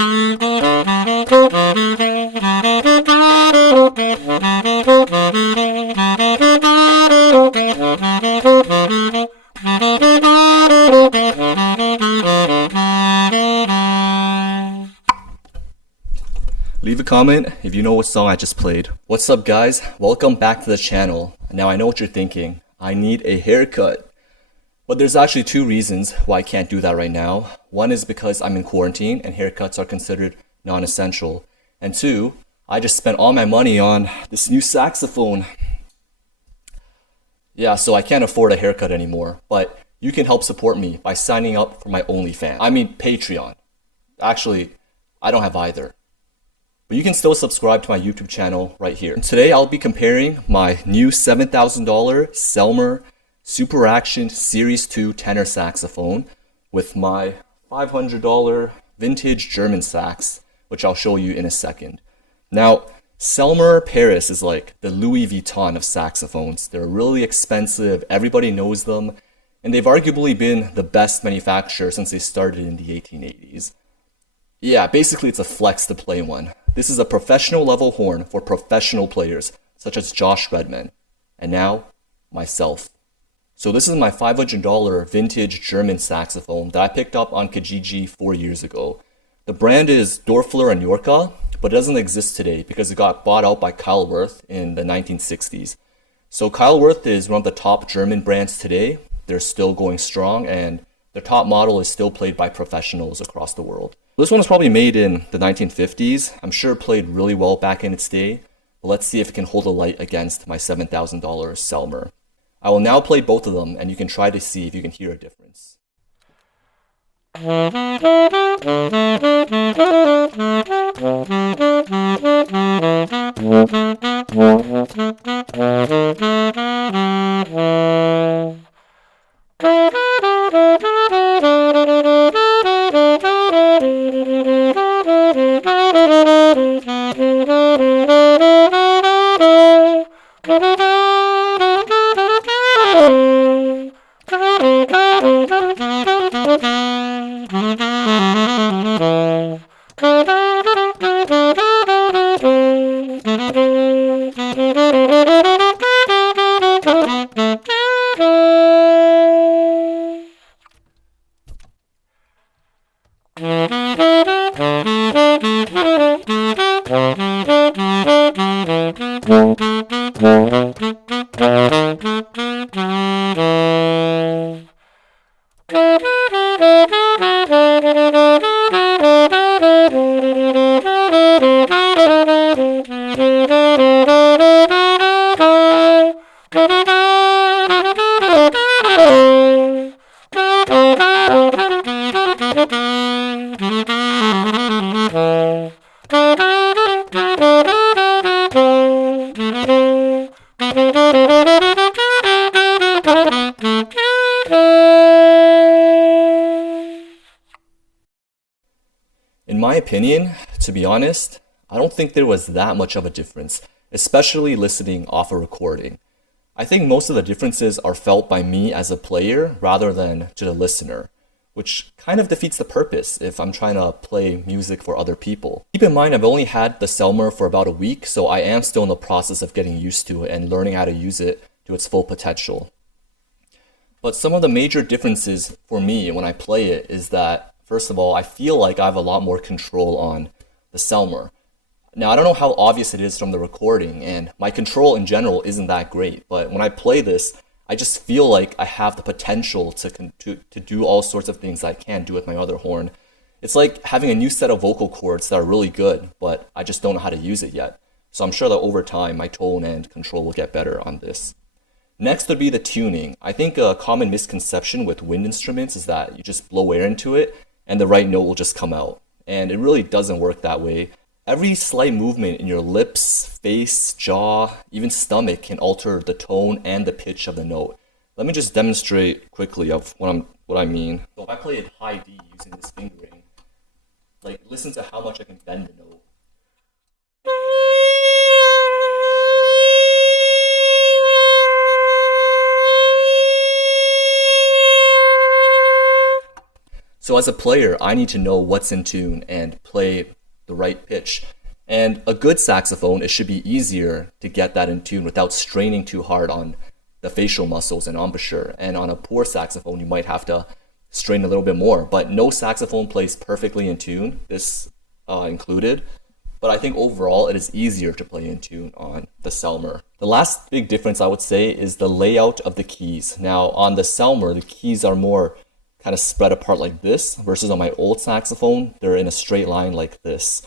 Leave a comment if you know what song I just played. What's up guys? Welcome back to the channel. Now I know what you're thinking. I need a haircut. But there's actually two reasons why I can't do that right now. One is because I'm in quarantine and haircuts are considered non-essential. And two, I just spent all my money on this new saxophone. Yeah, so I can't afford a haircut anymore. But you can help support me by signing up for my OnlyFans. I mean Patreon. Actually, I don't have either. But you can still subscribe to my YouTube channel right here. And today I'll be comparing my new $7,000 Selmer Super Action Series 2 tenor saxophone with my $500 vintage German sax, which I'll show you in a second. Now, Selmer Paris is like the Louis Vuitton of saxophones. They're really expensive, everybody knows them, and they've arguably been the best manufacturer since they started in the 1880s. Yeah, basically it's a flex to play one. This is a professional level horn for professional players, such as Josh Redman, and now, myself. So this is my $500 vintage German saxophone that I picked up on Kijiji 4 years ago. The brand is Dorfler and Jorka, but it doesn't exist today because it got bought out by Keilwerth in the 1960s. So Keilwerth is one of the top German brands today. They're still going strong, and their top model is still played by professionals across the world. This one was probably made in the 1950s. I'm sure it played really well back in its day. But let's see if it can hold a light against my $7,000 Selmer. I will now play both of them, and you can try to see if you can hear a difference. In my opinion, to be honest, I don't think there was that much of a difference, especially listening off a recording. I think most of the differences are felt by me as a player rather than to the listener, which kind of defeats the purpose if I'm trying to play music for other people. Keep in mind, I've only had the Selmer for about a week, so I am still in the process of getting used to it and learning how to use it to its full potential. But some of the major differences for me when I play it is that, first of all, I feel like I have a lot more control on the Selmer. Now, I don't know how obvious it is from the recording, and my control in general isn't that great, but when I play this, I just feel like I have the potential to do all sorts of things that I can't do with my other horn. It's like having a new set of vocal cords that are really good, but I just don't know how to use it yet. So I'm sure that over time, my tone and control will get better on this. Next would be the tuning. I think a common misconception with wind instruments is that you just blow air into it and the right note will just come out. And it really doesn't work that way. Every slight movement in your lips, face, jaw, even stomach can alter the tone and the pitch of the note. Let me just demonstrate quickly of what I mean. So if I play it high D using this fingering, like listen to how much I can bend the note. So as a player, I need to know what's in tune and play the right pitch. And a good saxophone, it should be easier to get that in tune without straining too hard on the facial muscles and embouchure. And on a poor saxophone, you might have to strain a little bit more. But no saxophone plays perfectly in tune, this included. But I think overall it is easier to play in tune on the Selmer. The last big difference I would say is the layout of the keys. Now on the Selmer, the keys are more kind of spread apart like this, versus on my old saxophone, they're in a straight line like this.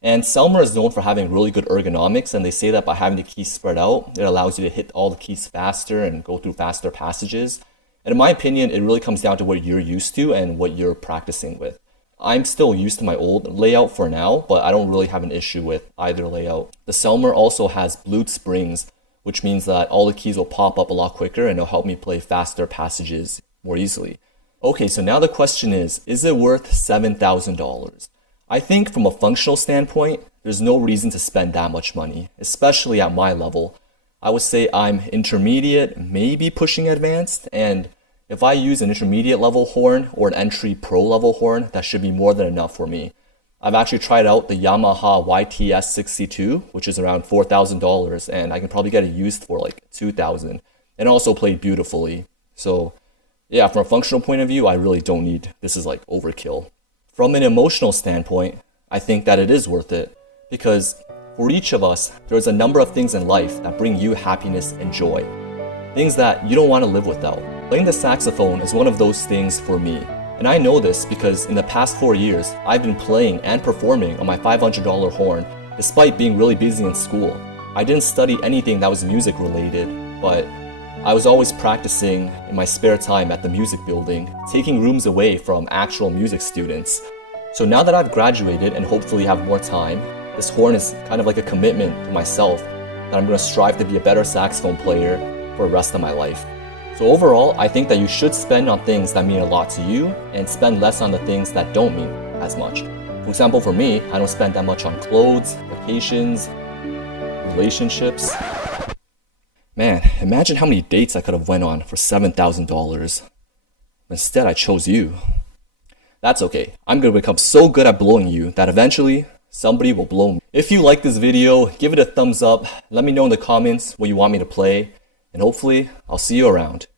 And Selmer is known for having really good ergonomics, and they say that by having the keys spread out, it allows you to hit all the keys faster and go through faster passages. And in my opinion, it really comes down to what you're used to and what you're practicing with. I'm still used to my old layout for now, but I don't really have an issue with either layout. The Selmer also has blued springs, which means that all the keys will pop up a lot quicker and it'll help me play faster passages more easily. Okay, so now the question is it worth $7,000? I think from a functional standpoint, there's no reason to spend that much money, especially at my level. I would say I'm intermediate, maybe pushing advanced, and if I use an intermediate level horn or an entry pro level horn, that should be more than enough for me. I've actually tried out the Yamaha YTS62, which is around $4,000, and I can probably get it used for like $2,000, and also played beautifully. So yeah, from a functional point of view, I really don't need, this is like overkill. From an emotional standpoint, I think that it is worth it, because for each of us, there's a number of things in life that bring you happiness and joy. Things that you don't want to live without. Playing the saxophone is one of those things for me. And I know this because in the past 4 years, I've been playing and performing on my $500 horn despite being really busy in school. I didn't study anything that was music related, but I was always practicing in my spare time at the music building, taking rooms away from actual music students. So now that I've graduated and hopefully have more time, this horn is kind of like a commitment to myself that I'm going to strive to be a better saxophone player for the rest of my life. So overall, I think that you should spend on things that mean a lot to you and spend less on the things that don't mean as much. For example, for me, I don't spend that much on clothes, vacations, relationships. Man, imagine how many dates I could have went on for $7,000. Instead, I chose you. That's okay. I'm going to become so good at blowing you that eventually somebody will blow me. If you like this video, give it a thumbs up. Let me know in the comments what you want me to play. And hopefully, I'll see you around.